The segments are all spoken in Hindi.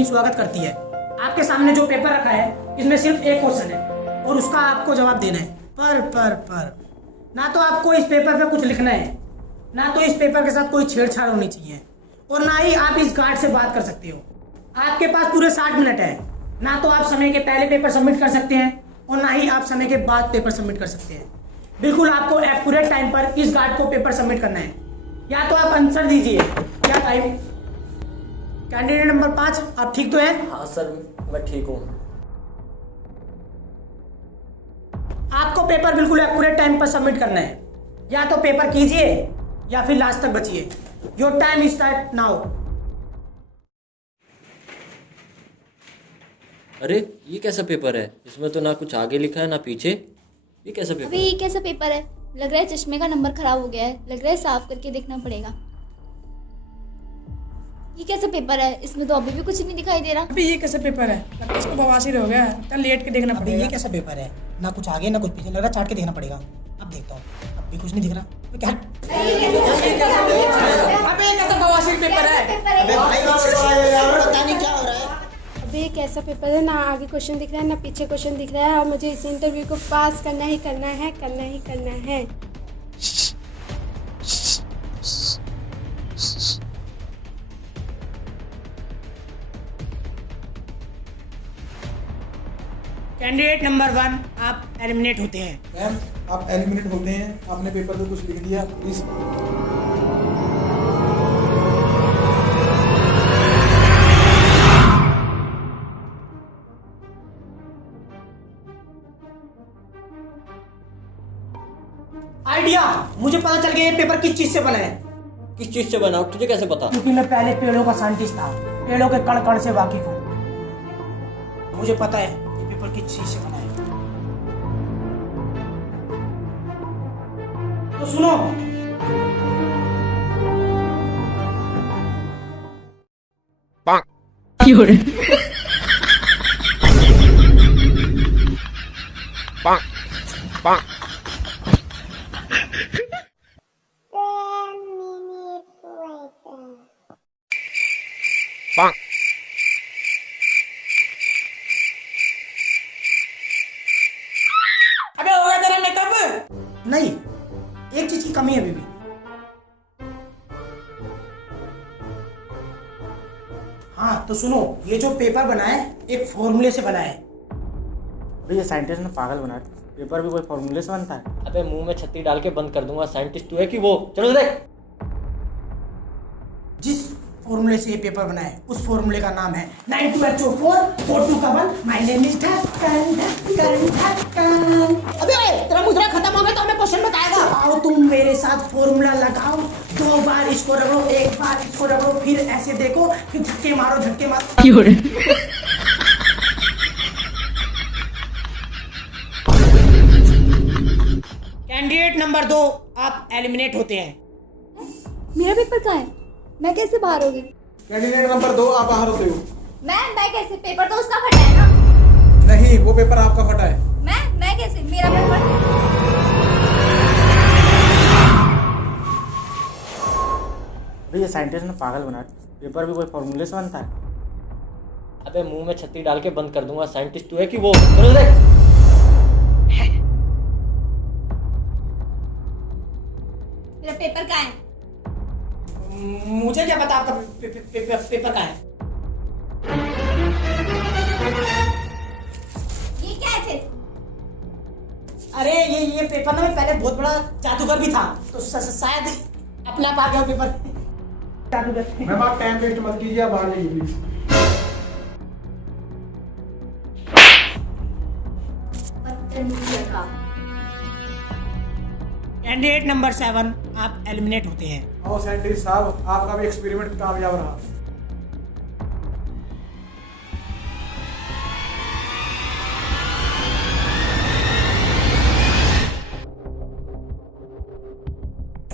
अपनी स्वागत करती है। आपके सामने जो पेपर रखा है इसमें सिर्फ एक क्वेश्चन है और उसका आपको जवाब देना है। पर ना तो आपको इस पेपर पे कुछ लिखना है, ना तो इस पेपर के साथ कोई छेड़छाड़ होनी चाहिए और ना ही आप इस गार्ड से बात कर सकते हो। आपके पास पूरे 60 मिनट है। ना तो आप समय के पहले पेपर सबमिट कर सकते हैं और ना ही आप समय के बाद पेपर सबमिट कर सकते हैं। बिल्कुल आपको एक्यूरेट टाइम पर इस गार्ड को पेपर सबमिट करना है। या तो आप आंसर दीजिए क्या टाइम। कैंडिडेट नंबर 5, आप ठीक तो हैं? हाँ सर, मैं ठीक हूँ। आपको पेपर बिल्कुल एक्यूरेट टाइम पर सबमिट करना है। या तो पेपर कीजिए या फिर लास्ट तक बचिए। Your time start now. अरे ये कैसा पेपर है? इसमें तो ना कुछ आगे लिखा है ना पीछे। ये कैसा पेपर अबे ये कैसा पेपर है? लग रहा है चश्मे का नंबर खराब हो गया है। लग रहा है साफ करके देखना पड़ेगा। ये कैसा पेपर है? इसमें तो अभी भी कुछ नहीं दिखाई दे रहा। अभी ये कैसा पेपर है? लगता है इसको बवासीर हो गया है। चल लेट के देखना अभी पड़ेगा। ये कैसा पेपर है? ना कुछ आगे ना कुछ पीछे, लग रहा है चाट के देखना पड़ेगा। अब देखता हूँ, अब भी कुछ नहीं दिख रहा। क्या अबे ये कैसा बवासीर पेपर है? पता नहीं क्या हो रहा है। अबे कैसा पेपर है? ना आगे क्वेश्चन दिख रहा है ना पीछे क्वेश्चन दिख रहा है और मुझे इस इंटरव्यू को पास करना ही करना है, करना ही करना है। कैंडिडेट नंबर 1, आप एलिमिनेट होते हैं। मैम, आप एलिमिनेट होते हैं। आपने पेपर पे कुछ लिख दिया प्लीज। आइडिया, मुझे पता चल गया ये पेपर किस चीज से बना है। किस चीज से बना? तुझे कैसे पता? क्योंकि मैं पहले पेड़ों का साइंटिस्ट था, पेड़ों के कण कण से वाकिफ हूँ। मुझे पता है ये पेपर किस चीज से बना है। तो सुनो, अबे हो गया तेरा मेकअप? नहीं, एक चीज की कमी है अभी भी। हाँ तो सुनो, ये जो पेपर बना है एक फॉर्मूले से बना है। भैया साइंटिस्ट ने पागल बना दिया। पेपर भी कोई फॉर्मूले से बनता है? अबे मुंह में छत्ती डाल के बंद कर दूंगा। साइंटिस्ट तू है कि वो? चलो देख। जिस फॉर्मूले से ये पेपर बना है उस फॉर्मूले का नाम है 92HO4 42 का 1। माय नेम इज ढक्कन ढक्कन ढक्कन। अबे तेरा मुजरा खत्म हो गया तो हमें क्वेश्चन बताएगा। आओ तुम मेरे साथ फॉर्मूला लगाओ। 2 बार इसको रगड़ो, 1 बार इसको रगड़ो, फिर ऐसे देखो, फिर झटके मारो झटके मारो। कैंडिडेट नंबर 2, आप एलिमिनेट होते हैं। मेरा पेपर कहाँ है? मैं कैसे बाहर होगी? कैंडिडेट नंबर 2, आप बाहर होते हो। मैं कैसे? पेपर तो उसका फटा है ना। नहीं, वो पेपर आपका फटा है। मैं कैसे? मेरा पेपर। भैया साइंटिस्ट ने पागल बना दिया। पेपर भी कोई फॉर्मूले से बनता है? अबे मुंह में छत्ती डाल के बंद कर दूंगा। साइंटिस्ट तू है कि वो? चलो देख। मेरा पेपर कहाँ है? मुझे क्या पता आपका पेपर कहाँ है। ये क्या है फिर? अरे ये पेपर ना, मैं पहले बहुत बड़ा जादूगर भी था तो शायद अपने आप आ गया पेपर। जादूगर। मैम, आप टाइम वेस्ट मत कीजिए, आप बाहर जाइए प्लीज। कैंडिडेट नंबर 7, आप एलिमिनेट होते हैं। आओ साइंटिस्ट साहब, आपका भी एक्सपेरिमेंट कामयाब रहा।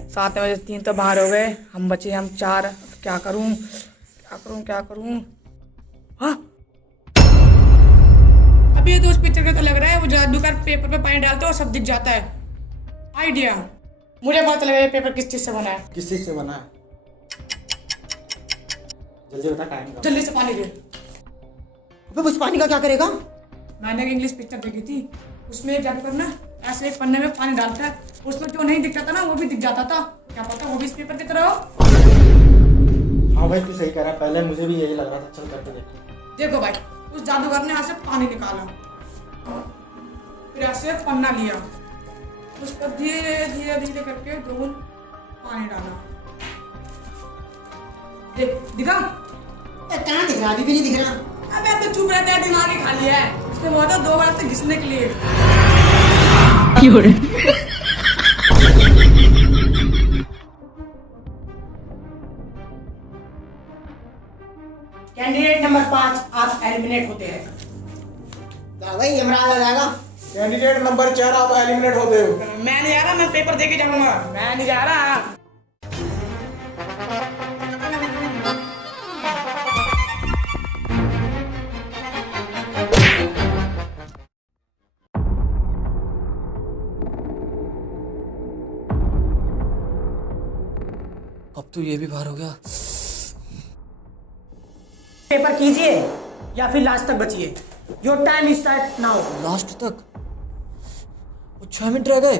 सात में से 3 तो बाहर हो गए, हम बचे हम 4। क्या करूं? हाँ, अभी ये तो उस पिक्चर का तो लग रहा है वो जादूगर पेपर पे पानी डालता है और सब दिख जाता है। आइडिया, मुझे पता लगा ये पेपर किस चीज से बना है। किस चीज से बना है? जल्दी बता, टाइम जल्दी से पानी दे। अबे उस पानी का क्या करेगा? मैंने एक इंग्लिश पिक्चर देखी थी, उसमें एक जानवर ना ऐसे एक पन्ने में पानी डालता है, उसमें जो नहीं दिखता था ना वो भी दिख जाता था। क्या पता वो भी इस पेपर की तरह हो। हाँ भाई तू सही कह रहा है, पहले मुझे भी यही लग रहा था। चल करके देखते। देखो भाई, उस जादूगर ने यहाँ से पानी निकाला, फिर ऐसे पन्ना लिया, उस पर धीरे धीरे धीरे करके 2 बूंद पानी डाला। देख दिखा? कहाँ दिख रहा? अभी भी नहीं दिख रहा। अबे तो चुप रहते हैं, दिमाग ही खाली है। उसने बोला था 2 बार से घिसने के लिए। कैंडिडेट नंबर 5 आप एलिमिनेट होते हैं। भाई यमराज आ जाएगा। कैंडिडेट नंबर 4 आप एलिमिनेट होते हो। मैं नहीं जा रहा, मैं पेपर दे के जाऊंगा। मैं नहीं जा रहा। अब तो ये भी बाहर हो गया। पेपर कीजिए या फिर लास्ट तक बचिए। Your time start now. Last तक? वो 6 मिनट रह गए।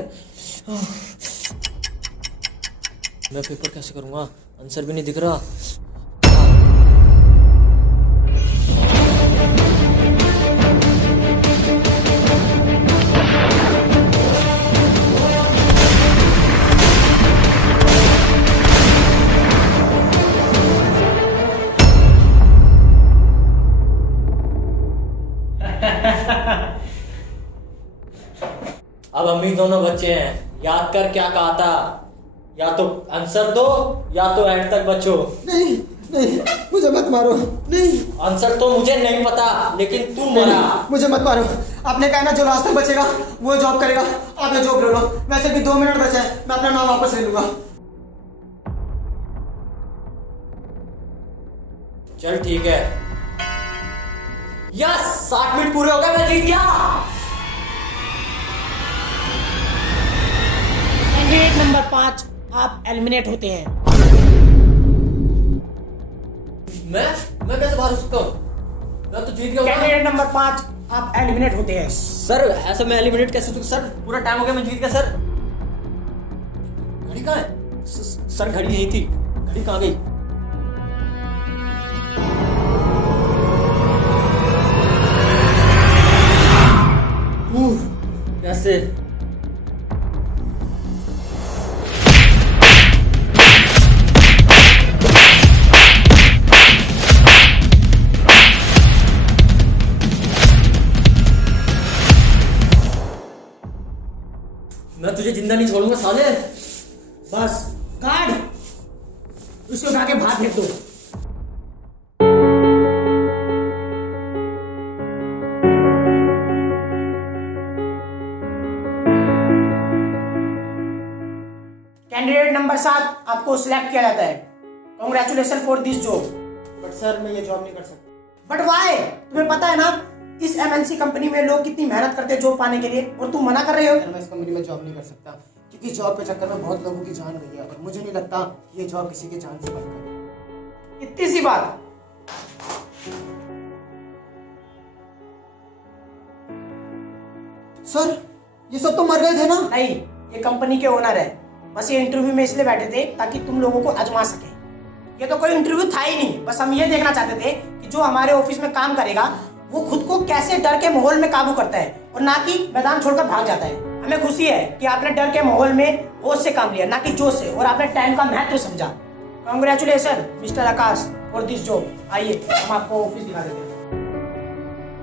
मैं पेपर कैसे करूँगा? आंसर भी नहीं दिख रहा। अब हम ही दोनों बच्चे हैं। याद कर क्या कहा था, या तो आंसर दो या तो एंड तक बचो। नहीं नहीं, मुझे मत मारो। नहीं, आंसर तो मुझे नहीं पता, लेकिन तू मरा। मुझे मत मारो। आपने कहा ना जो लास्ट तक बचेगा वो जॉब करेगा। आपने जॉब ले लो। वैसे भी 2 मिनट बचे हैं, मैं अपना नाम वापस ले लूंगा। चल ठीक है। यस, 60 मिनट पूरे हो गए, मैं जीत गया। कैंडिडेट नंबर 5 आप एलिमिनेट होते हैं। मैं कैसे बाहर हो सकता हूँ? मैं तो जीत गया। कैंडिडेट नंबर 5 आप एलिमिनेट होते हैं। सर ऐसे मैं एलिमिनेट कैसे हो? सर पूरा टाइम हो गया, मैं जीत गया सर। घड़ी कहाँ है? सर घड़ी यही थी, घड़ी कहाँ गई? कैसे? मैं तुझे जिंदा नहीं छोड़ूंगा साले। बस गार्ड, उसको उठा के बाहर फेंक दो। कैंडिडेट नंबर 7 आपको सिलेक्ट किया जाता है। Congratulation for this job. But sir मैं ये जॉब नहीं कर सकता। But why? तुम्हें पता है ना इस MNC कंपनी में लोग कितनी मेहनत करते हैं जॉब पाने के लिए, और तुम मना कर रहे हो? मैं इस कंपनी में जॉब नहीं कर सकता, क्योंकि जॉब के चक्कर में बहुत लोगों की जान गई है और मुझे नहीं लगता कि ये जॉब किसी की जान से बढ़कर है। इतनी सी बात। सर ये सब तो मर गए थे ना? नहीं, ये कंपनी के ओनर है। बस ये इंटरव्यू में इसलिए बैठे थे ताकि तुम लोगों को आजमा सके। ये तो कोई इंटरव्यू था ही नहीं। बस हम ये देखना चाहते थे कि जो हमारे ऑफिस में काम करेगा वो खुद को कैसे डर के माहौल में काबू करता है, और ना कि मैदान छोड़कर भाग जाता है। हमें खुशी है कि आपने डर के माहौल में होश से काम लिया, ना कि जोश से, और आपने टाइम का महत्व समझा। Congratulation mister Akash for this job. आइए हम आपको ऑफिस दिखा देते हैं।